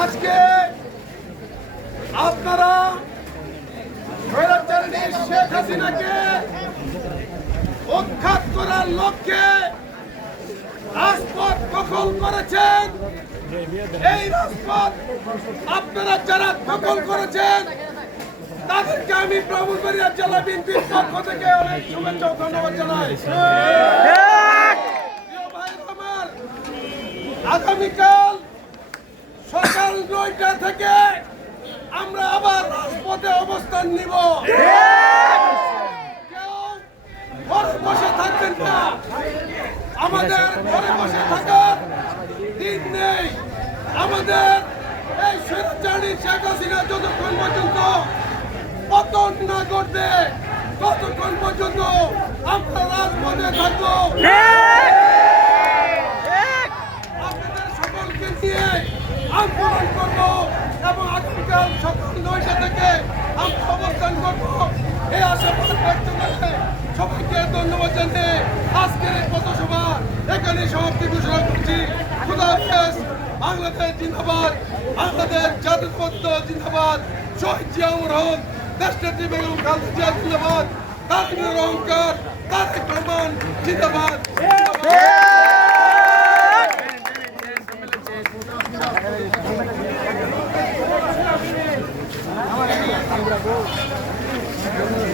আজকে আপনারা শেখ হাসিনাকে উৎখাত করার লক্ষ্যে রাজপথ দখল করেছেন। এই রাজপথ আপনারা যারা দখল করেছেন তাদেরকে আমি ব্রাহ্মণবাড়িয়া জেলা বিএনপির পক্ষ থেকে অনেক শুভেচ্ছা ও ধন্যবাদ জানাই। আগামীকাল সকাল নয়টা থেকে আমরা আবার রাজপথে অবস্থান নিব। ঘরে বসে থাকবেন না। আমাদের ঘরে বসে থাকার দিন নেই। আমাদের এই স্বৈরাচারী শেখ হাসিনা যতক্ষণ পর্যন্ত পতন না করবে ততক্ষণ পর্যন্ত আমরা রাজপথে থাকব। আপনাদের সকলকে নিয়ে আন্দোলন করব এবং আগামীকাল সকাল নয়টা থেকে আমরা অবস্থান করব। এই আশাবাদ ব্যক্ত করে সবাইকে ধন্যবাদ জানিয়ে আজকের এই পথসভা এখানে সমাপ্তি ঘোষণা করছি। খুদা হাফেজ, বাংলাদেশ জিন্দাবাদ, বাংলাদেশ জাতীয়বদ্ধ জিন্দাবাদ, শহীদ জিয়াউর রহমান দেশনেত্রী বেগম খালেদা জিয়া জিন্দাবাদ তার অহংকার, তারেক রহমান জিন্দাবাদ। Bravo. Bravo.